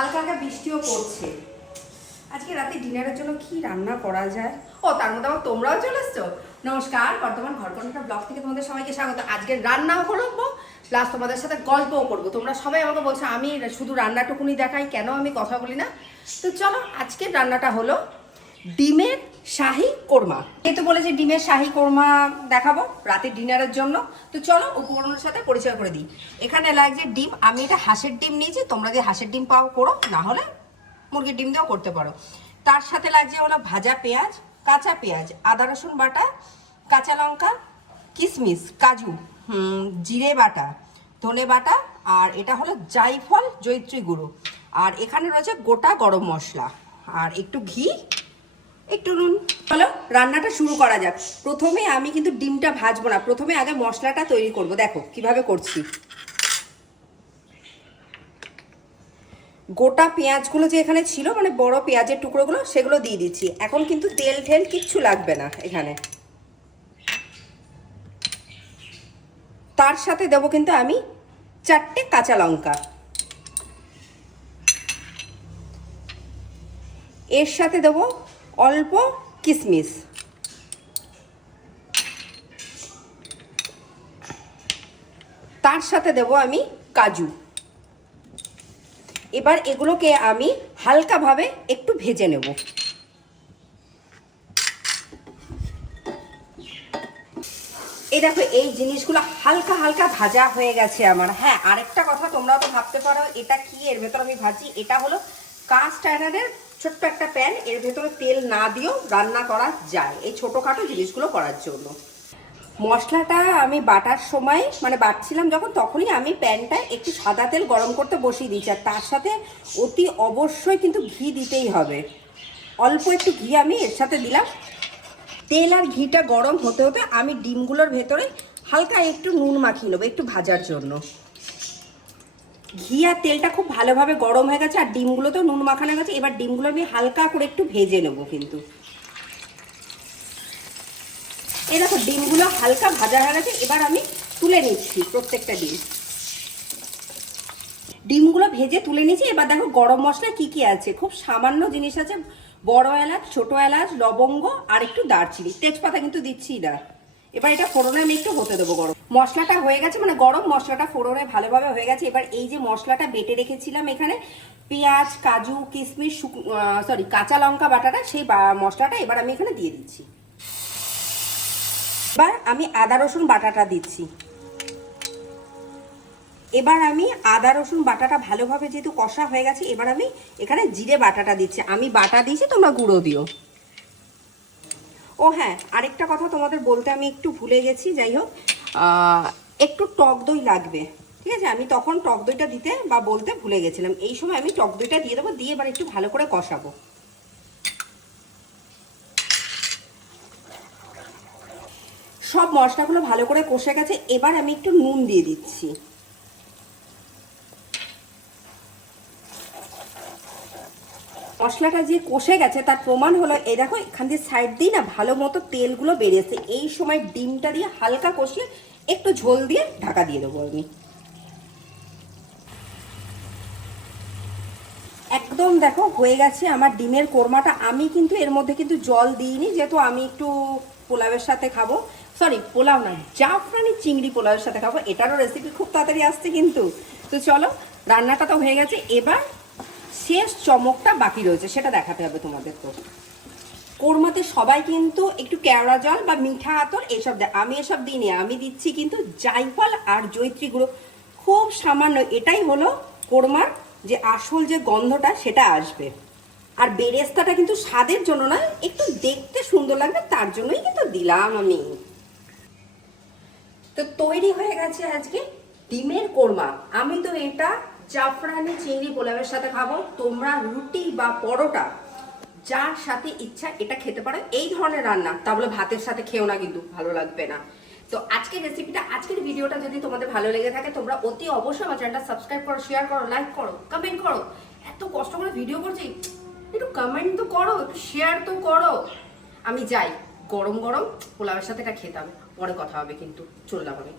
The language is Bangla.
হালকা হালকা বৃষ্টিও পড়ছে। আজকে রাতে ডিনারের জন্য কি রান্না করা যায়? ও, তার মধ্যে আমার তোমরাও চলে এসছো। নমস্কার, বর্তমান ঘরকন্যা ব্লগ থেকে তোমাদের সবাইকে স্বাগত। আজকে রান্নাও করব প্লাস তোমাদের সাথে গল্পও করব। তোমরা সবাই আমাকে বলছো, আমি শুধু রান্নাটুকুনি দেখাই, কেন আমি কথা বলি না? তো চলো আজকে রান্নাটা হলো ডিমের শাহি কোরমা। এই তো বলেছে, ডিমের শাহি কোরমা দেখাবো রাতের ডিনারের জন্য। তো চলো উপকরণের সাথে পরিচয় করে দিই। এখানে লাগছে ডিম, আমি এটা হাঁসের ডিম নিয়েছি, তোমরা যে হাঁসের ডিম পাও, করো, না হলে মুরগির ডিম দিয়েও করতে পারো। তার সাথে লাগছে হলো ভাজা পেঁয়াজ, কাঁচা পেঁয়াজ, আদা, রসুন বাটা, কাঁচা লঙ্কা কিশমিশ কাজু জিরে বাটা, ধনে বাটা, আর এটা হলো জাইফল জৈত্রী গুঁড়ো। আর এখানে রয়েছে গোটা গরম মশলা। আর একটু ঘি একটু নুন। চলো, রান্নাটা শুরু করা যাক। প্রথমে আমি কিন্তু ডিমটা ভাজবো না। প্রথমে আগে মশলাটা তৈরি করব। দেখো, কীভাবে করছি। গোটা পেঁয়াজগুলো যে এখানে ছিল মানে বড় পেঁয়াজের টুকরোগুলো, সেগুলো দিয়ে দিচ্ছি। এখন কিন্তু তেল ঠেল কিচ্ছু লাগবে না এখানে। তার সাথে দেবো কিন্তু আমি চারটে কাঁচা লঙ্কা। এর সাথে দেবো অল্প কিশমিশ তার সাথে দেবো আমি কাজু। এবার এগুলোকে আমি হালকাভাবে একটু ভেজে নেব। এই দেখো, এই জিনিসগুলো হালকা হালকা ভাজা হয়ে গেছে আমার। হ্যাঁ আরেকটা কথা তোমরা তো ভাবতে পারো, এটা কি? এর ভেতর আমি ভাজি, এটা হলো কাস্ট আয়রনের ছোট্ট একটা প্যান, এর ভেতরে তেল না দিয়েও রান্না করা যায় এই ছোটোখাটো জিনিসগুলো করার জন্য। মশলাটা আমি বাটার সময় মানে বাটছিলাম যখন, তখনই আমি প্যানটা একটু সাদা তেল গরম করতে বসিয়ে দিয়েছি, আর তার সাথে অতি অবশ্যই কিন্তু ঘি দিতেই হবে। অল্প একটু ঘি আমি এর সাথে দিলাম। তেল আর ঘিটা গরম হতে হতে আমি ডিমগুলোর ভেতরে হালকা একটু নুন মাখিয়ে নেব, একটু ভাজার জন্য। ঘি আর তেলটা খুব ভালোভাবে গরম হয়ে গেছে, আর ডিমগুলো তো নুন মাখানো গেছে। এবার ডিমগুলো আমি হালকা করে একটু ভেজে নেব কিন্তু। এই দেখো, ডিমগুলো হালকা ভাজা হয়ে গেছে, এবার আমি তুলে নিচ্ছি প্রত্যেকটা ডিম। ডিমগুলো ভেজে তুলে নিয়েছি এবার দেখো গরম মশলা কি কি আছে। খুব সামান্য জিনিস আছে, বড় এলাচ, ছোট এলাচ, লবঙ্গ, আর একটু দারচিনি। তেজপাতা কিন্তু দিচ্ছি না। এবার এটা ফোড়নে আমি একটু হতে দেবো গরম। মশলাটা হয়ে গেছে মানে গরম মশলাটা ফোড়নে ভালোভাবে হয়ে গেছে। এবার এই যে মশলাটা বেটে রেখেছিলাম এখানে, পেঁয়াজ, কাজু, কিশমিশ সরি কাঁচা লঙ্কা বাটাটা, সেই মশলাটা এবার আমি এখানে দিয়ে দিচ্ছি। এবার আমি আদা, রসুন বাটাটা দিচ্ছি। এবার আমি আদা, রসুন বাটাটা ভালোভাবে যেহেতু কষা হয়ে গেছে, এবার আমি এখানে জিরে বাটাটা দিচ্ছি। আমি বাটা দিয়েছি, তোমরা গুঁড়ো দিও। ও হ্যাঁ আরেকটা কথা তোমাদের বলতে আমি একটু ভুলে গেছি, যাই হোক। একটু টক দই লাগবে, ঠিক আছে? আমি তখন টক দইটা দিতে বা বলতে ভুলে গেছিলাম। এই সময় আমি টক দইটা দিয়ে দেবো, দিয়ে এবার একটু ভালো করে কষাবো। সব মশলাগুলো ভালো করে কষে গেছে, এবার আমি একটু নুন দিয়ে দিচ্ছি। মশলাটা যে কষে গেছে, তার প্রমাণ হলো, এই দেখো, এখান দিয়ে সাইড দিয়ে না ভালো মতো তেলগুলো বেরিয়েছে। এই সময় ডিমটা দিয়ে হালকা কষিয়ে একটু ঝোল দিয়ে ঢাকা দিয়ে দেবো আমি। একদম দেখো, হয়ে গেছে আমার ডিমের কোরমাটা। আমি কিন্তু এর মধ্যে কিন্তু জল দিইনি, যেহেতু আমি একটু পোলাওয়ের সাথে খাব। সরি পোলাও না, জাফরানি চিংড়ি পোলাওয়ের সাথে খাব। এটারও রেসিপি খুব তাড়াতাড়ি আসছে কিন্তু। তো চলো, রান্নাটা তো হয়ে গেছে। এবার শেষ চমকটা বাকি রয়েছে, সেটা দেখাতে হবে তোমাদের তো কোরমাতে সবাই কিন্তু একটু কেওড়া জল বা মিঠা আতর, এসব দেয় আমি এসব দিইনি, আমি দিচ্ছি কিন্তু জাইফল আর জৈত্রী গুঁড়ো। খুব সামান্য, এটাই হলো কোরমার যে আসল যে গন্ধটা, সেটা আসবে। আর বেরেস্তাটা কিন্তু স্বাদের জন্য নয়, একটু দেখতে সুন্দর লাগবে, তার জন্যই কিন্তু দিলাম আমি। তো তৈরি হয়ে গেছে আজকে ডিমের কোরমা। আমি তো এটা জাফরানি চিংড়ি পোলাওয়ের সাথে খাব। তোমরা রুটি বা পরোটা, যার সাথে ইচ্ছা এটা খেতে পারো। এই ধরনের রান্না, তা বলে ভাতের সাথে খেও না কিন্তু, ভালো লাগবে না। তো আজকের রেসিপিটা আজকের ভিডিওটা যদি তোমাদের ভালো লেগে থাকে, তোমরা অতি অবশ্যই আমার চ্যানেলটা সাবস্ক্রাইব করো শেয়ার করো লাইক করো কমেন্ট করো। এত কষ্ট করে ভিডিও করছি, একটু কমেন্ট তো করো, একটু শেয়ার তো করো। আমি যাই, গরম গরম পোলাওয়ের সাথে এটা খেতে হবে পরে কথা হবে কিন্তু, চললাম আমি।